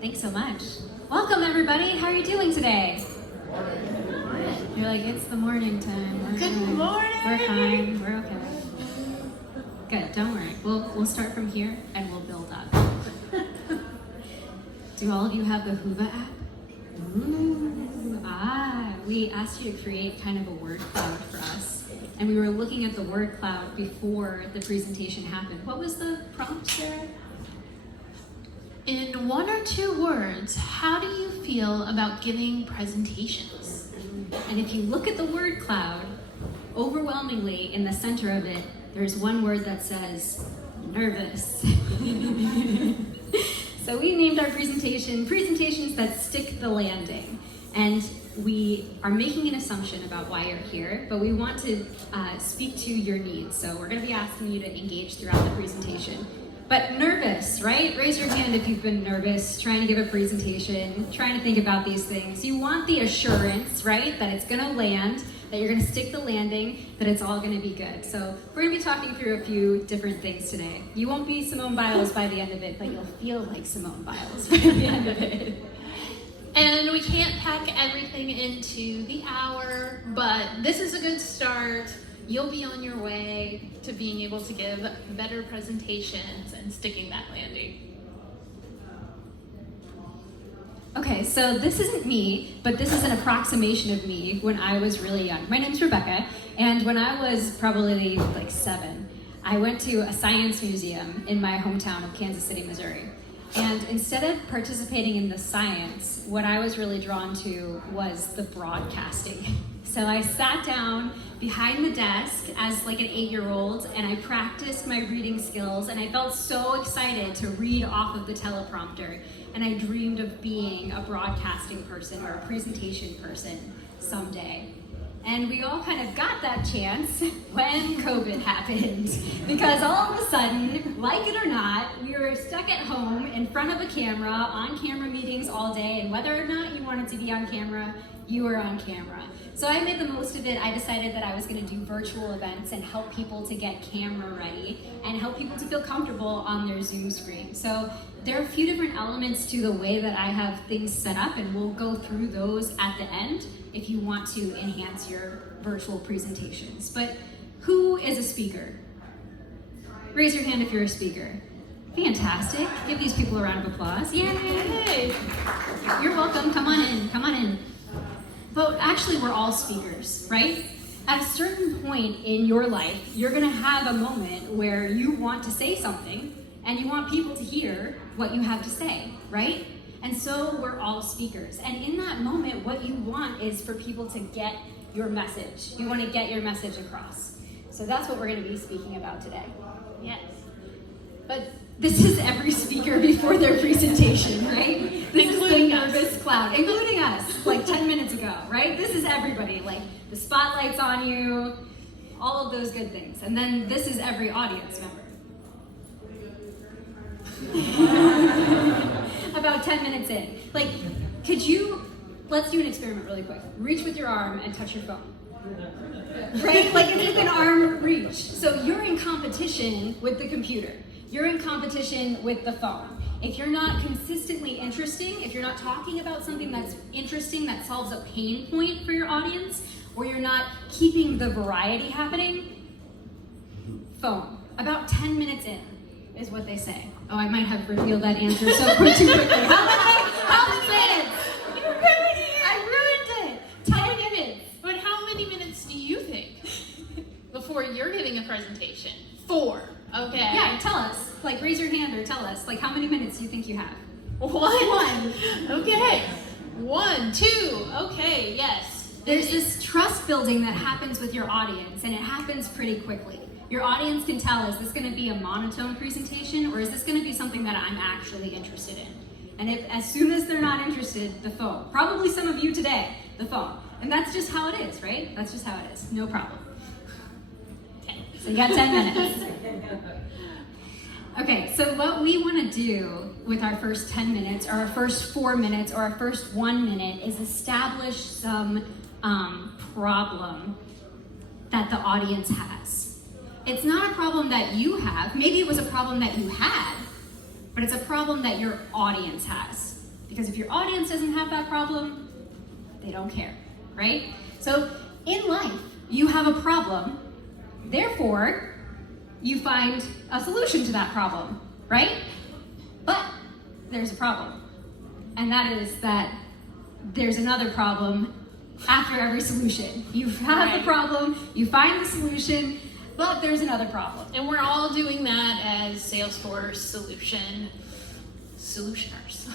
Thanks so much. Welcome, everybody. How are you doing today? You're like, it's the morning time. Good morning. We're fine. We're okay. Good. Don't worry. We'll start from here and we'll build up. Do all of you have the Whova app? We asked you to create kind of a word cloud for us. And we were looking at the word cloud before the presentation happened. What was the prompt, Sarah? In 1 or 2 words, how do you feel about giving presentations? And if you look at the word cloud, overwhelmingly in the center of it, there's one word that says nervous. So we named our presentation Presentations That Stick the Landing. And we are making an assumption about why you're here, but we want to speak to your needs. So we're going to be asking you to engage throughout the presentation. But nervous, right? Raise your hand if you've been nervous, trying to give a presentation, trying to think about these things. You want the assurance, right, that it's going to land, that you're going to stick the landing, that it's all going to be good. So we're going to be talking through a few different things today. You won't be Simone Biles by the end of it, but you'll feel like Simone Biles by the end of it. And we can't pack everything into the hour, but this is a good start. You'll be on your way to being able to give better presentations and sticking that landing. Okay, so this isn't me, but this is an approximation of me when I was really young. My name's Rebecca, and when I was probably like 7, I went to a science museum in my hometown of Kansas City, Missouri. And instead of participating in the science, what I was really drawn to was the broadcasting. So I sat down behind the desk as like an 8-year-old and I practiced my reading skills and I felt so excited to read off of the teleprompter. And I dreamed of being a broadcasting person or a presentation person someday. And we all kind of got that chance when COVID happened. Because all of a sudden, like it or not, we were stuck at home in front of a camera, on camera meetings all day, and whether or not you wanted to be on camera, you were on camera. So I made the most of it. I decided that I was going to do virtual events and help people to get camera ready and help people to feel comfortable on their Zoom screen. So there are a few different elements to the way that I have things set up, and we'll go through those at the end if you want to enhance your virtual presentations. But who is a speaker? Raise your hand if you're a speaker. Fantastic. Give these people a round of applause. Yay! You're welcome. Come on in. Come on in. But actually, we're all speakers, right? At a certain point in your life, you're going to have a moment where you want to say something and you want people to hear what you have to say, right? And so we're all speakers. And in that moment, what you want is for people to get your message. You want to get your message across. So that's what we're going to be speaking about today. Yes. But this is every speaker before their presentation, right? This Including is the us. nervous cloud, including us, like 10 minutes ago, right? This is everybody, like the spotlight's on you, all of those good things. And then this is every audience member. About 10 minutes in. Like, let's do an experiment really quick. Reach with your arm and touch your phone. Right? Like if you can arm reach. So you're in competition with the computer. You're in competition with the phone. If you're not consistently interesting, if you're not talking about something that's interesting, that solves a pain point for your audience, or you're not keeping the variety happening, phone. About 10 minutes in is what they say. Oh, I might have revealed that answer too quickly. How many minutes? You ruined it! I ruined it! 10 minutes! But how many minutes do you think before you're giving a presentation? 4. Okay. Yeah, tell us. Like, raise your hand or tell us. Like, how many minutes do you think you have? 1. Okay. 1, 2. Okay, yes. There's this trust building that happens with your audience, and it happens pretty quickly. Your audience can tell, is this going to be a monotone presentation, or is this going to be something that I'm actually interested in? And if, as soon as they're not interested, the phone. Probably some of you today, the phone. And that's just how it is, right? That's just how it is. No problem. So you got 10 minutes. Okay, so what we want to do with our first 10 minutes, or our first 4 minutes, or our first 1 minute is establish some problem that the audience has. It's not a problem that you have. Maybe it was a problem that you had, but it's a problem that your audience has. Because if your audience doesn't have that problem, they don't care, right? So in life, you have a problem, therefore, you find a solution to that problem, right? But there's a problem, and that is that there's another problem after every solution. You have the problem, you find the solution, but there's another problem. And we're all doing that as Salesforce solutioners.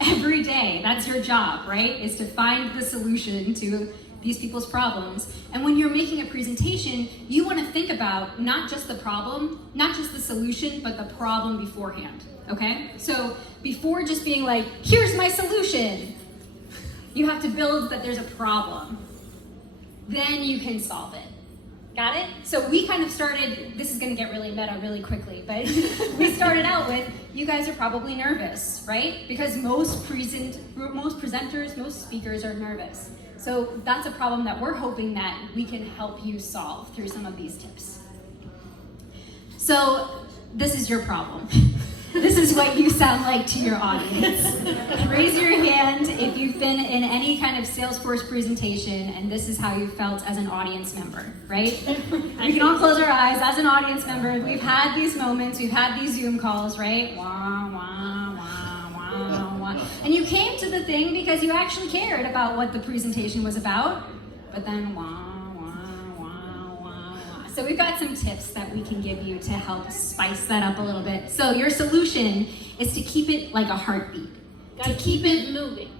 Every day, that's your job, right? Is to find the solution to these people's problems. And when you're making a presentation, you want to think about not just the problem, not just the solution, but the problem beforehand, okay? So before just being like, here's my solution, you have to build that there's a problem. Then you can solve it. Got it? So we kind of started, this is going to get really meta really quickly, but we started out with, you guys are probably nervous, right? Because most presenters, most speakers are nervous. So that's a problem that we're hoping that we can help you solve through some of these tips. So this is your problem. This is what you sound like to your audience. Raise your hand if you've been in any kind of Salesforce presentation and this is how you felt as an audience member, right? We can all close our eyes. As an audience member, we've had these moments, we've had these Zoom calls, right? Wah, wah, wah, wah, wah. And you came to the thing because you actually cared about what the presentation was about, but then wah. So we've got some tips that we can give you to help spice that up a little bit. So your solution is to keep it like a heartbeat. Gotta keep it moving.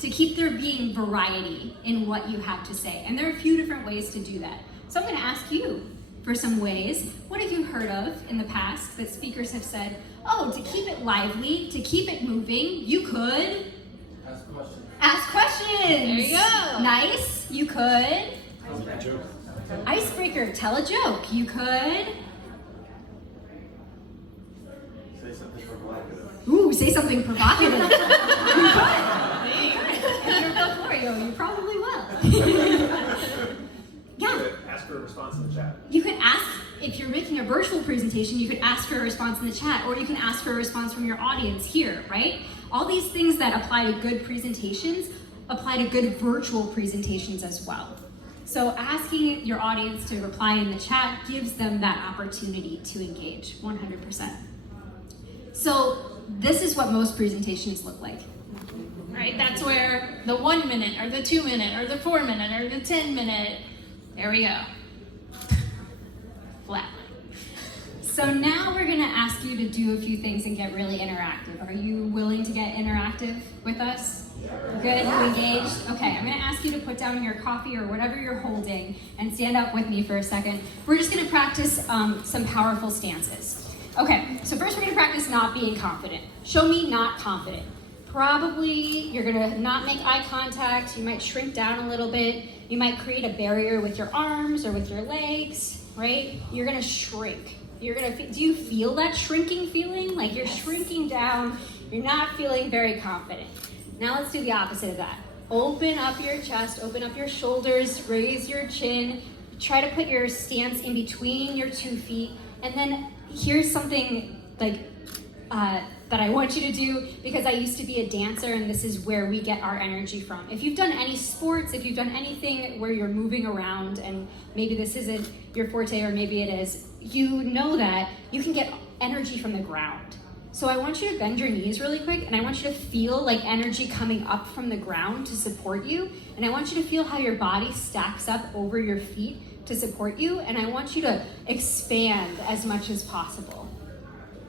To keep there being variety in what you have to say. And there are a few different ways to do that. So I'm gonna ask you for some ways. What have you heard of in the past that speakers have said, oh, to keep it lively, to keep it moving, you could Ask questions. ask questions. There you go. Nice, you could. Joke. Icebreaker, tell a joke. You could. Say something provocative. Ooh, say something provocative. You could. You're before you probably will. Yeah. Ask for a response in the chat. You could ask, if you're making a virtual presentation, you could ask for a response in the chat, or you can ask for a response from your audience here, right? All these things that apply to good presentations apply to good virtual presentations as well. So asking your audience to reply in the chat gives them that opportunity to engage 100%. So this is what most presentations look like. Right? That's where the 1 minute or the 2 minute or the 4 minute or the 10 minute, there we go. Flat. So now we're gonna ask you to do a few things and get really interactive. Are you willing to get interactive with us? Good, you engaged? Okay, I'm gonna ask you to put down your coffee or whatever you're holding and stand up with me for a second. We're just gonna practice some powerful stances. Okay, so first we're gonna practice not being confident. Show me not confident. Probably you're gonna not make eye contact, you might shrink down a little bit, you might create a barrier with your arms or with your legs, right? You're gonna shrink. Do you feel that shrinking feeling? Like you're shrinking down, you're not feeling very confident. Now let's do the opposite of that. Open up your chest, open up your shoulders, raise your chin, try to put your stance in between your 2 feet, and then here's something like that I want you to do, because I used to be a dancer and this is where we get our energy from. If you've done any sports, if you've done anything where you're moving around and maybe this isn't your forte or maybe it is, you know that you can get energy from the ground. So I want you to bend your knees really quick and I want you to feel like energy coming up from the ground to support you. And I want you to feel how your body stacks up over your feet to support you. And I want you to expand as much as possible.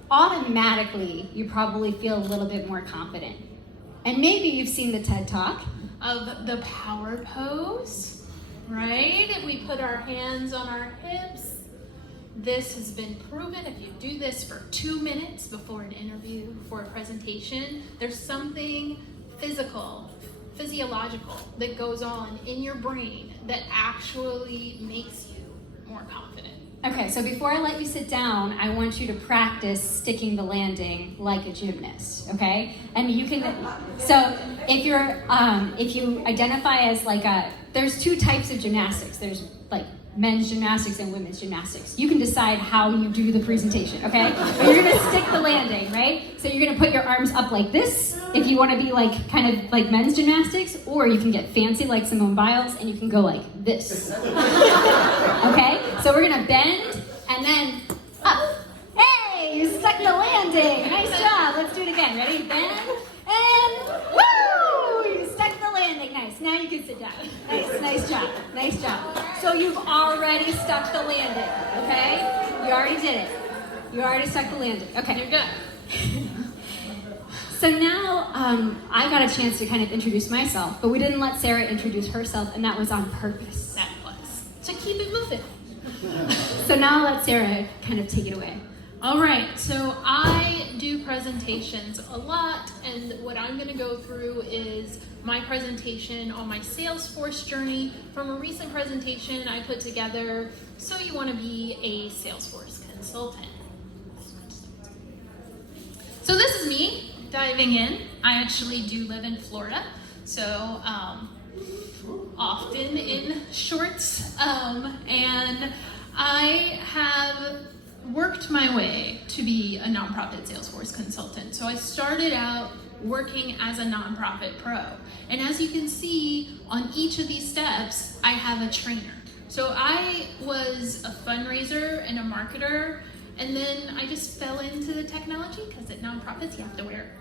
Automatically, you probably feel a little bit more confident. And maybe you've seen the TED Talk Of the power pose, right? We put our hands on our hips. This has been proven. If you do this for 2 minutes before an interview, before a presentation, there's something physiological that goes on in your brain that actually makes you more confident. Okay, so before I let you sit down, I want you to practice sticking the landing like a gymnast, okay? And you can, so if you identify as like there's 2 types of gymnastics. There's like men's gymnastics and women's gymnastics. You can decide how you do the presentation, okay? But you're gonna stick the landing, right? So you're gonna put your arms up like this if you wanna be like kind of like men's gymnastics, or you can get fancy like Simone Biles and you can go like this. Okay? So we're gonna bend and then up. Hey, you stuck the landing. Nice job. Let's do it again. Ready? Bend and woo! You stuck the landing. Nice. Now you can sit down. Nice job. Nice job. So you've already stuck the landing, okay? You already did it. You already stuck the landing. Okay. You're good. So now I got a chance to kind of introduce myself, but we didn't let Sarah introduce herself, and that was on purpose. That was. To keep it moving. So now I'll let Sarah kind of take it away. All right, so I do presentations a lot, and what I'm going to go through is my presentation on my Salesforce journey from a recent presentation I put together. So you want to be a Salesforce consultant. So this is me diving in. I actually do live in Florida, so often in shorts, and I have worked my way to be a nonprofit Salesforce consultant. So I started out working as a nonprofit pro. And as you can see on each of these steps, I have a trainer. So I was a fundraiser and a marketer, and then I just fell into the technology because at nonprofits you have to wear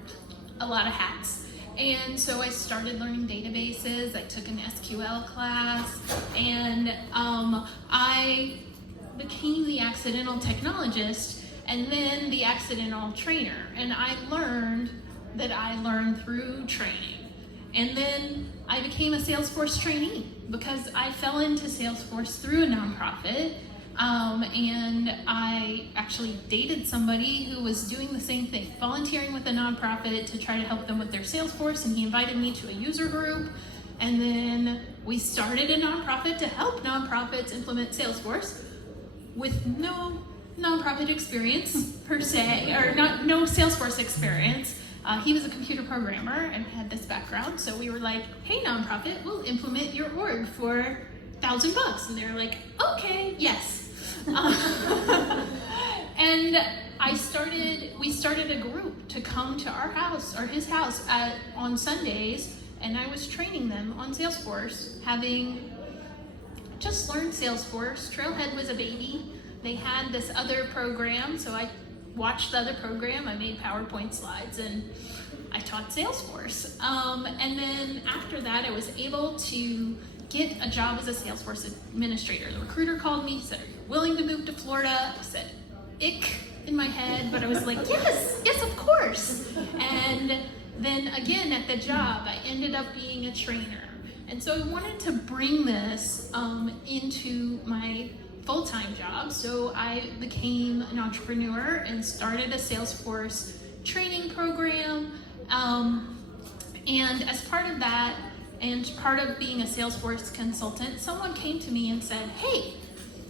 a lot of hats. And so I started learning databases. I took an SQL class, and I became the accidental technologist and then the accidental trainer. And I learned that I learned through training. And then I became a Salesforce trainee because I fell into Salesforce through a nonprofit. And I actually dated somebody who was doing the same thing, volunteering with a nonprofit to try to help them with their Salesforce, and he invited me to a user group. And then we started a nonprofit to help nonprofits implement Salesforce, with no nonprofit experience per se, or no Salesforce experience. He was a computer programmer and had this background, so we were like, hey nonprofit, we'll implement your org for $1,000. And they were like, okay, yes. And we started a group to come to our house, or his house, on Sundays, and I was training them on Salesforce, having just learned Salesforce. Trailhead was a baby. They had this other program, so I watched the other program. I made PowerPoint slides, and I taught Salesforce. And then after that, I was able to get a job as a Salesforce administrator. The recruiter called me, said, are you willing to move to Florida? I said, ick in my head, but I was like, yes, of course. And then again, at the job, I ended up being a trainer. And so I wanted to bring this into my full-time job. So I became an entrepreneur and started a Salesforce training program. And as part of that, and part of being a Salesforce consultant, someone came to me and said, hey,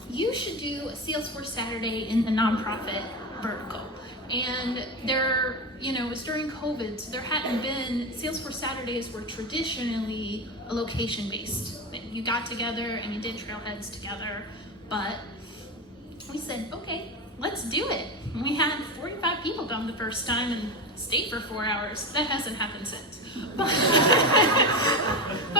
you should do a Salesforce Saturday in the nonprofit vertical. And it was during COVID, so there hadn't been, Salesforce Saturdays were traditionally a location-based thing. You got together and you did trailheads together, but we said, okay, let's do it. And we had 45 people come the first time and stayed for 4 hours. That hasn't happened since. But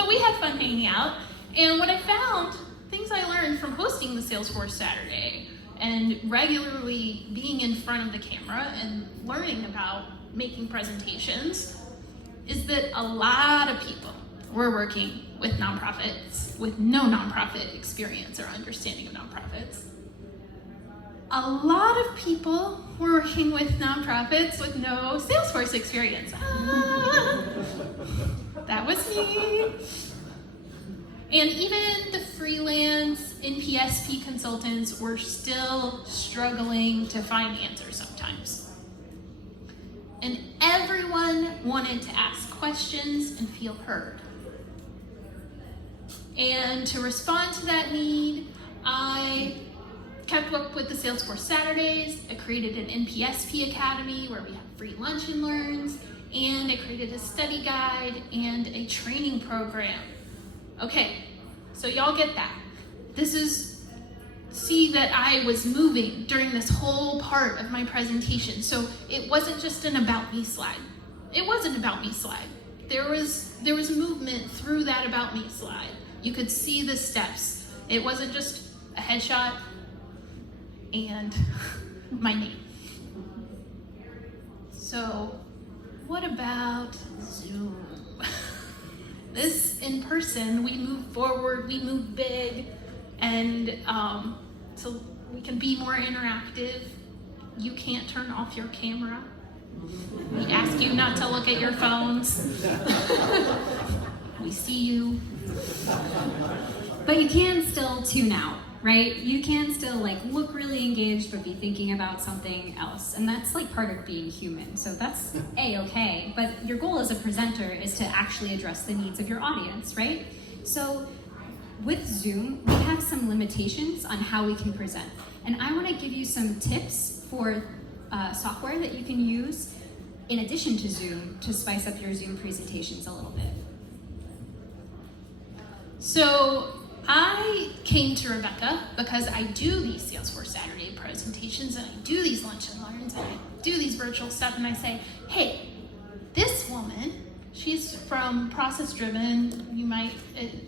we had fun hanging out. And what I found, things I learned from hosting the Salesforce Saturday and regularly being in front of the camera and learning about making presentations, is that a lot of people were working with nonprofits with no nonprofit experience or understanding of nonprofits. A lot of people were working with nonprofits with no Salesforce experience. That was me. And even the freelance NPSP consultants were still struggling to find answers sometimes. And everyone wanted to ask questions and feel heard. And to respond to that need, I kept up with the Salesforce Saturdays. I created an NPSP Academy where we have free lunch and learns, and I created a study guide and a training program. Okay, so y'all get that. This is see that I was moving during this whole part of my presentation. So it wasn't just an about me slide. It wasn't about me slide. There was movement through that about me slide. You could see the steps. It wasn't just a headshot and my name. So what about Zoom? This in person, we move forward, we move big, and so we can be more interactive. You can't turn off your camera. We ask you not to look at your phones. We see you. But you can still tune out, right? You can still like look really engaged but be thinking about something else. And that's like part of being human. So that's A-okay. But your goal as a presenter is to actually address the needs of your audience, right? So with Zoom, we have some limitations on how we can present. And I want to give you some tips for software that you can use in addition to Zoom to spice up your Zoom presentations a little bit. So I came to Rebecca because I do these Salesforce Saturday presentations, and I do these lunch and learns, and I do these virtual stuff, and I say, hey, this woman, she's from Process Driven. You might,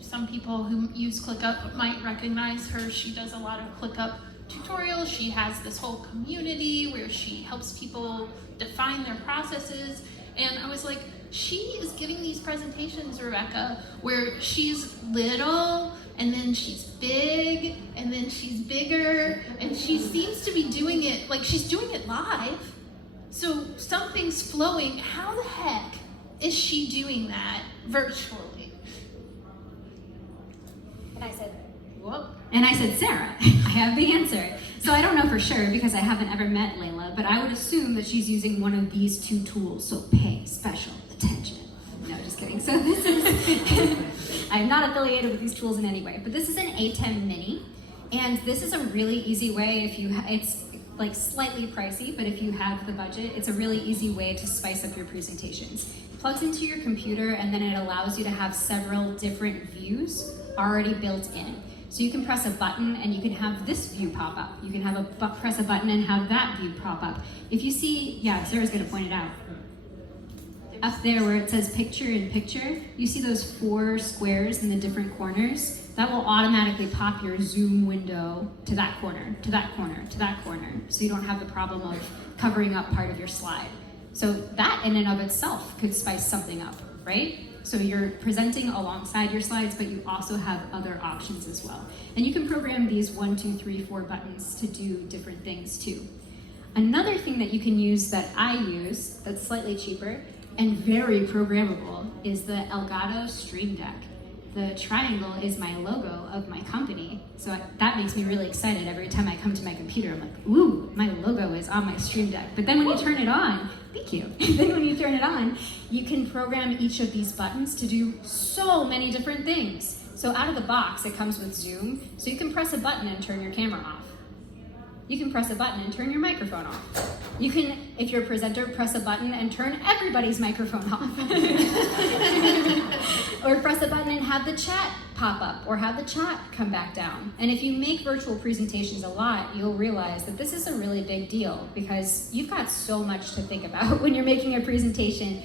some people who use ClickUp might recognize her. She does a lot of ClickUp tutorials. She has this whole community where she helps people define their processes. And I was like, she is giving these presentations, Rebecca, where she's little, and then she's big, and then she's bigger, and she seems to be doing it, like she's doing it live. So something's flowing. How the heck is she doing that virtually? And I said, Whoop. And I said, Sarah, I have the answer. So I don't know for sure because I haven't ever met Layla, but I would assume that she's using one of these two tools. So pay special attention. No, just kidding. So this is, I'm not affiliated with these tools in any way, but this is an ATEM Mini. And this is a really easy way if you, it's like slightly pricey, but if you have the budget, it's a really easy way to spice up your presentations. It plugs into your computer and then it allows you to have several different views already built in. So you can press a button and you can have this view pop up. You can have press a button and have that view pop up. If you see, yeah, Sarah's gonna point it out. Up there where it says picture in picture, you see those 4 squares in the different corners? That will automatically pop your Zoom window to that corner, to that corner, to that corner. So you don't have the problem of covering up part of your slide. So that in and of itself could spice something up, right? So you're presenting alongside your slides, but you also have other options as well. And you can program these 1, 2, 3, 4 buttons to do different things too. Another thing that you can use that I use that's slightly cheaper and very programmable is the Elgato Stream Deck. The triangle is my logo of my company, so that makes me really excited every time I come to my computer. I'm like, ooh, my logo is on my Stream Deck. But then when you turn it on, thank you. Then when you turn it on, you can program each of these buttons to do so many different things. So out of the box, it comes with Zoom, so you can press a button and turn your camera off. You can press a button and turn your microphone off. You can, if you're a presenter, press a button and turn everybody's microphone off. Or press a button and have the chat pop up, or have the chat come back down. And if you make virtual presentations a lot, you'll realize that this is a really big deal because you've got so much to think about when you're making a presentation.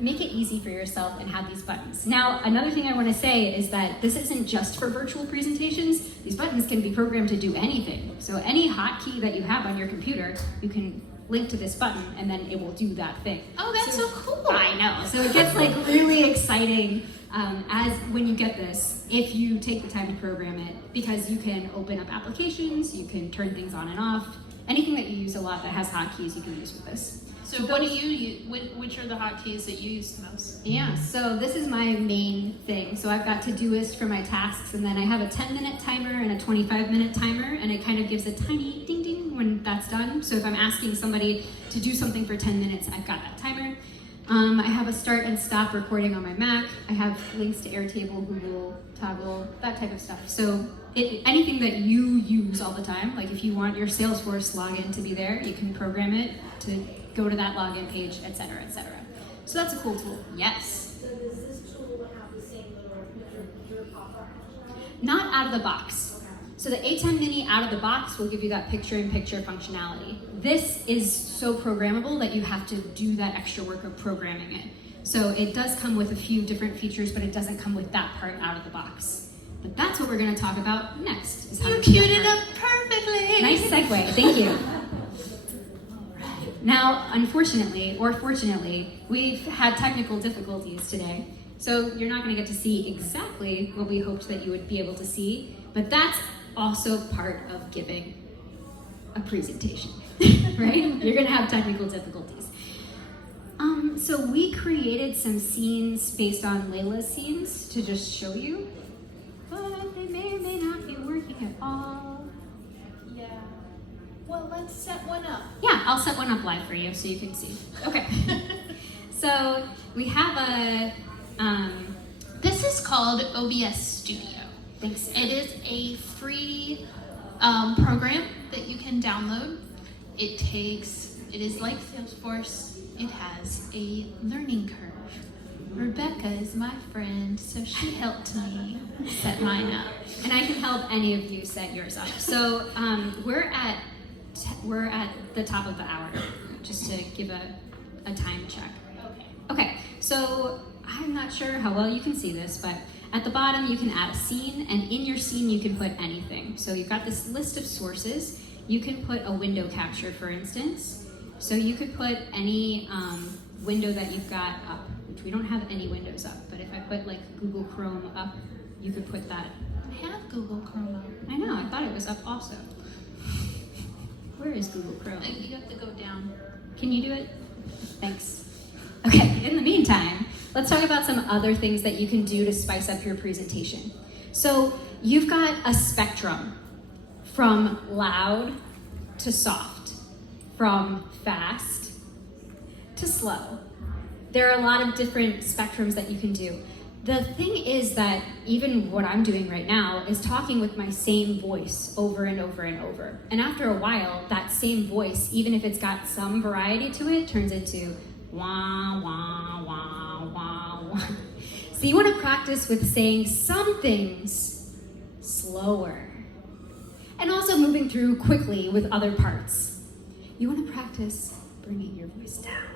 Make it easy for yourself and have these buttons. Now, another thing I want to say is that this isn't just for virtual presentations. These buttons can be programmed to do anything. So any hotkey that you have on your computer, you can link to this button and then it will do that thing. Oh, that's so cool. I know. So it gets like really exciting as when you get this, if you take the time to program it, because you can open up applications, you can turn things on and off. Anything that you use a lot that has hotkeys, you can use with this. So what do you use? Which are the hotkeys that you use the most? Yeah, so this is my main thing. So I've got Todoist for my tasks, and then I have a 10-minute timer and a 25-minute timer, and it kind of gives a tiny ding ding when that's done. So if I'm asking somebody to do something for 10 minutes, I've got that timer. I have a start and stop recording on my Mac. I have links to Airtable, Google, Toggle, that type of stuff. So anything that you use all the time, like if you want your Salesforce login to be there, you can program it to go to that login page, etc., etc. So that's a cool tool. Yes? So does this tool have the same little picture pop-up? Not out of the box. So the A10 Mini out of the box will give you that picture-in-picture functionality. This is so programmable that you have to do that extra work of programming it. So it does come with a few different features, but it doesn't come with that part out of the box. But that's what we're going to talk about next. Is how You to do queued that it part. up perfectly. Nice segue, thank you. Now, unfortunately, or fortunately, we've had technical difficulties today. So you're not going to get to see exactly what we hoped that you would be able to see, but that's also part of giving a presentation, right? You're going to have technical difficulties. So we created some scenes based on Layla's scenes to just show you, but they may or may not be working at all. Yeah. Well, let's set one up. Yeah, I'll set one up live for you so you can see. Okay. So we have a, This is called OBS Studio. thanks. It is a free program that you can download. It is like Salesforce. It has a learning curve. Rebecca is my friend, so she helped me set mine up. And I can help any of you set yours up. So we're at the top of the hour, just to give a time check. Okay, so I'm not sure how well you can see this, but at the bottom you can add a scene, and in your scene you can put anything. So you've got this list of sources. You can put a window capture, for instance. So you could put any window that you've got up, which we don't have any windows up, but if I put like Google Chrome up, you could put that. I have Google Chrome up. I know, I thought it was up also. Where is Google Chrome? You have to go down. Can you do it? Thanks. Okay, in the meantime, let's talk about some other things that you can do to spice up your presentation. So you've got a spectrum from loud to soft, from fast to slow. There are a lot of different spectrums that you can do. The thing is that even what I'm doing right now is talking with my same voice over and over and over. And after a while, that same voice, even if it's got some variety to it, turns into wah, wah, wah, wah, wah. So you want to practice with saying some things slower. And also moving through quickly with other parts. You want to practice bringing your voice down.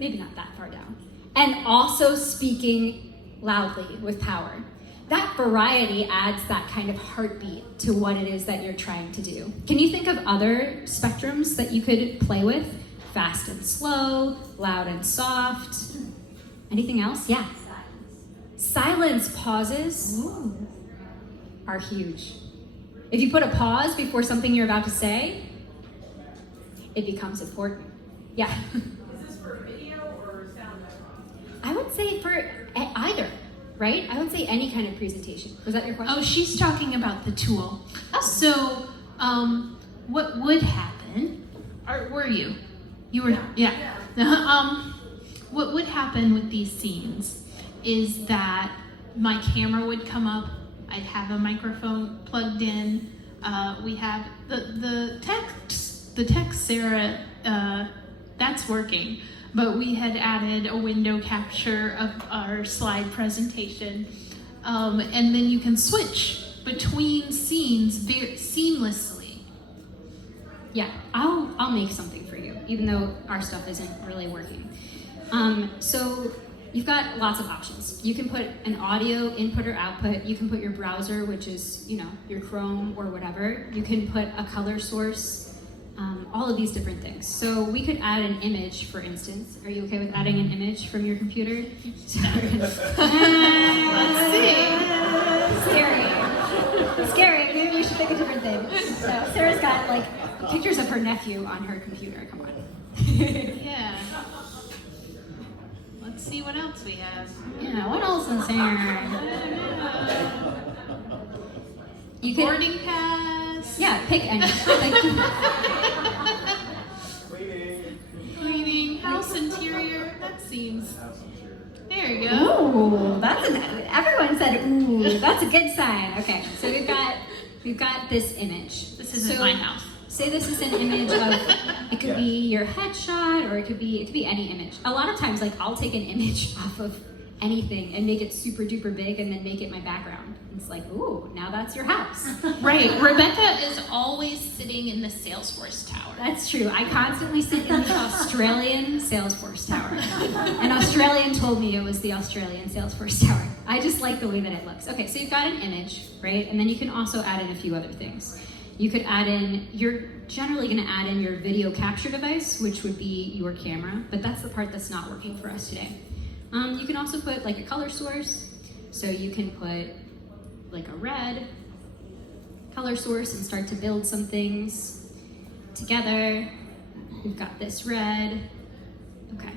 Maybe not that far down. And also speaking loudly with power. That variety adds that kind of heartbeat to what it is that you're trying to do. Can you think of other spectrums that you could play with? Fast and slow, loud and soft. Anything else? Yeah. Silence pauses are huge. If you put a pause before something you're about to say, it becomes important. Yeah. Is this for video or sound? I would say for either, right? I would say any kind of presentation. Was that your question? Oh, she's talking about the tool. So, what would happen? Or were you? You were. Yeah. What would happen with these scenes is that my camera would come up. I'd have a microphone plugged in. We have the text, Sarah. That's working. But we had added a window capture of our slide presentation. And then you can switch between scenes very seamlessly. Yeah, I'll make something for you, even though our stuff isn't really working. So you've got lots of options. You can put an audio input or output. You can put your browser, which is, your Chrome or whatever. You can put a color source. All of these different things. So we could add an image, for instance. Are you okay with adding an image from your computer? Let's see. Scary. Maybe we should pick a different thing. So Sarah's got pictures of her nephew on her computer. Come on. Yeah. Let's see what else we have. Yeah. What else is here? You could. Boarding pass. Yeah. Pick any. Cleaning. House interior. That seems. There you go. Ooh, everyone said ooh. That's a good sign. Okay. So we've got this image. This isn't my house. Say this is an image of, it could be your headshot, or it could be any image. A lot of times, I'll take an image off of anything and make it super duper big and then make it my background. It's like, ooh, now that's your house. Right. Rebecca is always sitting in the Salesforce tower. That's true. I constantly sit in the Australian Salesforce Tower. An Australian told me it was the Australian Salesforce Tower. I just like the way that it looks. Okay, so you've got an image, right? And then you can also add in a few other things. You could add in, you're generally gonna add in your video capture device, which would be your camera, but that's the part that's not working for us today. You can also put like a color source. So you can put like a red color source and start to build some things together. We've got this red. Okay,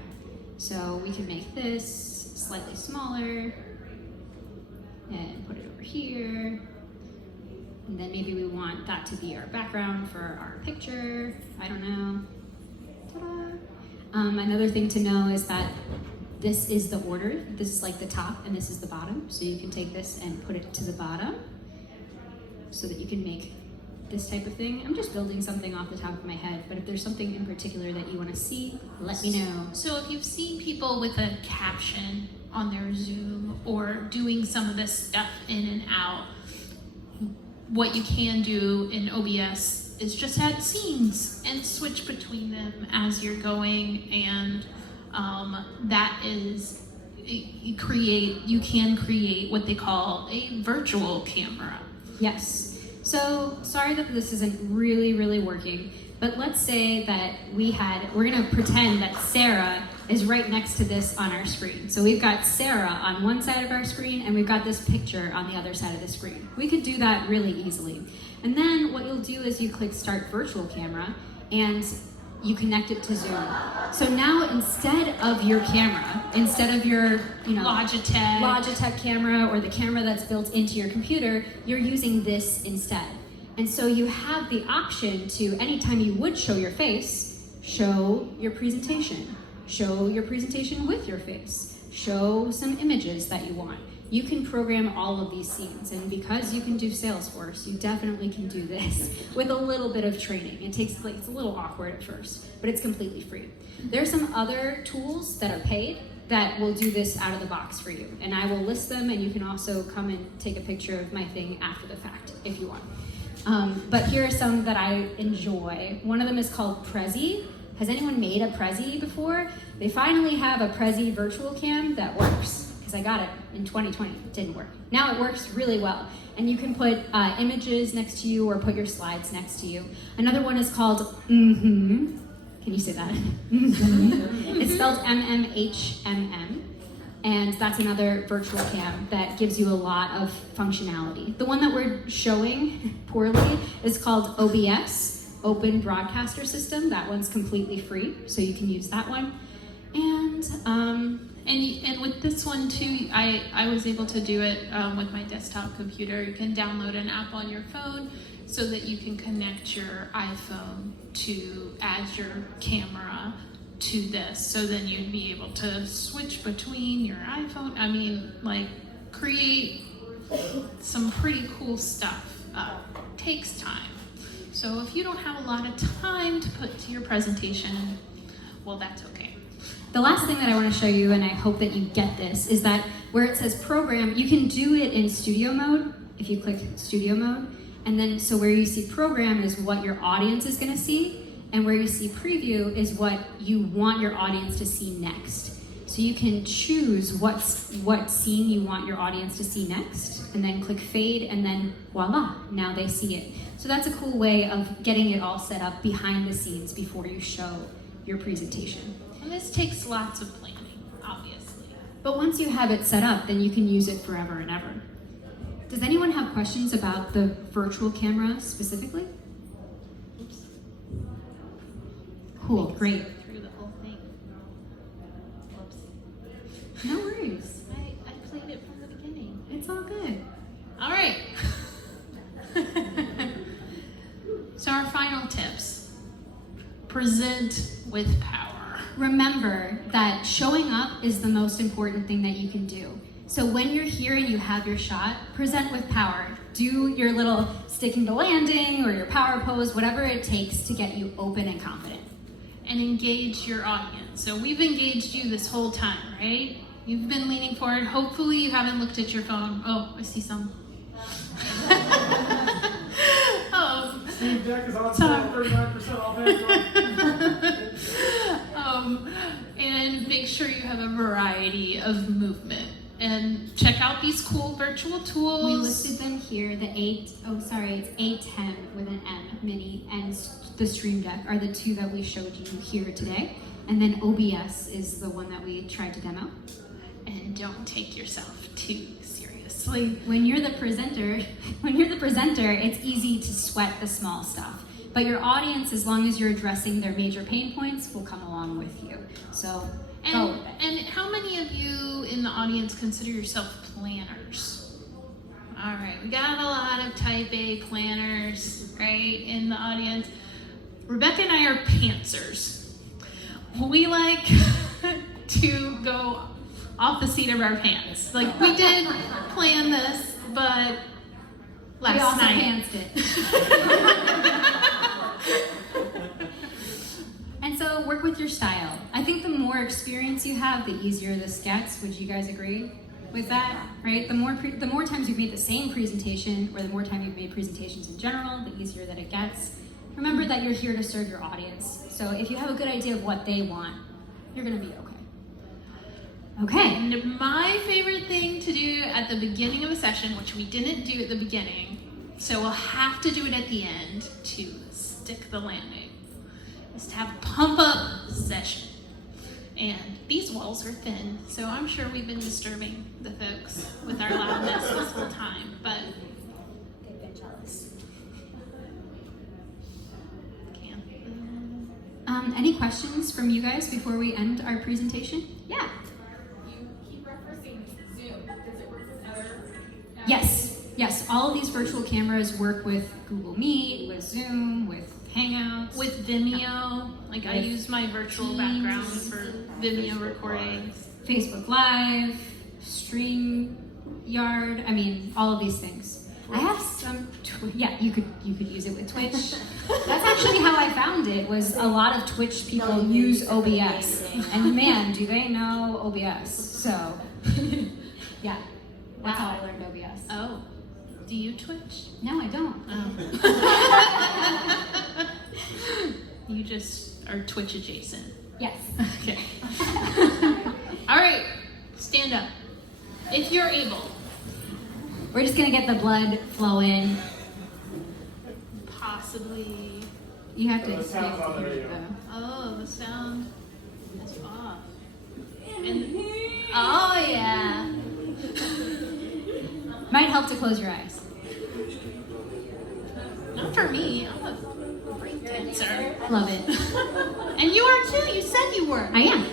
so we can make this slightly smaller and put it over here. And then maybe we want that to be our background for our picture. I don't know. Ta-da. Another thing to know is that this is the order. This is like the top and this is the bottom. So you can take this and put it to the bottom so that you can make this type of thing. I'm just building something off the top of my head, but if there's something in particular that you want to see, let me know. So if you've seen people with a caption on their Zoom or doing some of this stuff in and out, what you can do in OBS is just add scenes and switch between them as you're going, and that is, you can create what they call a virtual camera. Yes. So sorry that this isn't really working, but let's say that we're gonna pretend that Sarah is right next to this on our screen. So we've got Sarah on one side of our screen and we've got this picture on the other side of the screen. We could do that really easily. And then what you'll do is you click Start Virtual Camera and you connect it to Zoom. So now instead of your camera, instead of your Logitech camera or the camera that's built into your computer, you're using this instead. And so you have the option to, anytime you would show your face, show your presentation. Show your presentation with your face. Show some images that you want. You can program all of these scenes, and because you can do Salesforce, you definitely can do this with a little bit of training. It's a little awkward at first, but it's completely free. There are some other tools that are paid that will do this out of the box for you, and I will list them, and you can also come and take a picture of my thing after the fact if you want. But here are some that I enjoy. One of them is called Prezi. Has anyone made a Prezi before? They finally have a Prezi virtual cam that works. I got it in 2020, it didn't work. Now it works really well. And you can put images next to you or put your slides next to you. Another one is called Mm-hmm. Can you say that? Mm-hmm. It's spelled MMHMM. And that's another virtual cam that gives you a lot of functionality. The one that we're showing poorly is called OBS, Open Broadcaster System. That one's completely free, so you can use that one. And with this one too, I was able to do it with my desktop computer. You can download an app on your phone so that you can connect your iPhone to add your camera to this. So then you'd be able to switch between your iPhone. I mean, like, create some pretty cool stuff. Takes time. So if you don't have a lot of time to put to your presentation, well, that's okay. The last thing that I want to show you, and I hope that you get this, is that where it says program, you can do it in studio mode if you click studio mode. And then, so where you see program is what your audience is going to see, and where you see preview is what you want your audience to see next. So you can choose what scene you want your audience to see next, and then click fade, and then voila, now they see it. So that's a cool way of getting it all set up behind the scenes before you show your presentation. And this takes lots of planning, obviously. But once you have it set up, then you can use it forever and ever. Does anyone have questions about the virtual camera specifically? Oops. Cool, great. Through the whole thing. Whoops. No worries. I played it from the beginning. It's all good. All right. So our final tips. Present with power. Remember that showing up is the most important thing that you can do. So when you're here and you have your shot, present with power. Do your little sticking to landing or your power pose, whatever it takes to get you open and confident. And engage your audience. So we've engaged you this whole time, right? You've been leaning forward. Hopefully you haven't looked at your phone. Oh, I see some. Steam Deck is on Sorry. sale, 39% off Android. And make sure you have a variety of movement. And check out these cool virtual tools. We listed them here. The it's A10 with an M mini and the Stream Deck are the two that we showed you here today. And then OBS is the one that we tried to demo. And don't take yourself too seriously. When you're the presenter, it's easy to sweat the small stuff. But your audience, as long as you're addressing their major pain points, will come along with you. So go with it. And how many of you in the audience consider yourself planners? All right, we got a lot of type A planners, right, in the audience. Rebecca and I are pantsers. We like to go off the seat of our pants. Like, we did plan this, but last we also night. pantsed it. And so work with your style. I think the more experience you have, the easier this gets. Would you guys agree with that? Right? The more times you've made the same presentation, or the more time you've made presentations in general, the easier that it gets. Remember that you're here to serve your audience. So if you have a good idea of what they want, you're gonna be okay. Okay. And my favorite thing to do at the beginning of a session, which we didn't do at the beginning, so we'll have to do it at the end to stick the landing, is to have a pump up session. And these walls are thin, so I'm sure we've been disturbing the folks with our loudness this whole time, but They've been jealous. Any questions from you guys before we end our presentation? Yeah. You keep referencing Zoom. Does it work with other? Yes. All of these virtual cameras work with Google Meet, with Zoom, with Hangouts. with Vimeo, like I With use my virtual Teams. background for Vimeo recordings. Facebook Live, StreamYard. I mean, all of these things. I have some. You could use it with Twitch. That's actually how I found it. Was a lot of Twitch people use OBS, and man, do they know OBS? So, yeah, that's how I learned OBS. Oh, do you Twitch? No, I don't. Oh. You just are Twitch adjacent. Yes. Okay. All right, stand up. If you're able. We're just gonna get the blood flowing. Possibly. You have to. The sound's on the hear it, video. though. Oh, the sound is off. And, oh, yeah. Might help to close your eyes. Not for me. I'm a break dancer. Love it. And you are too. You said you were. I am.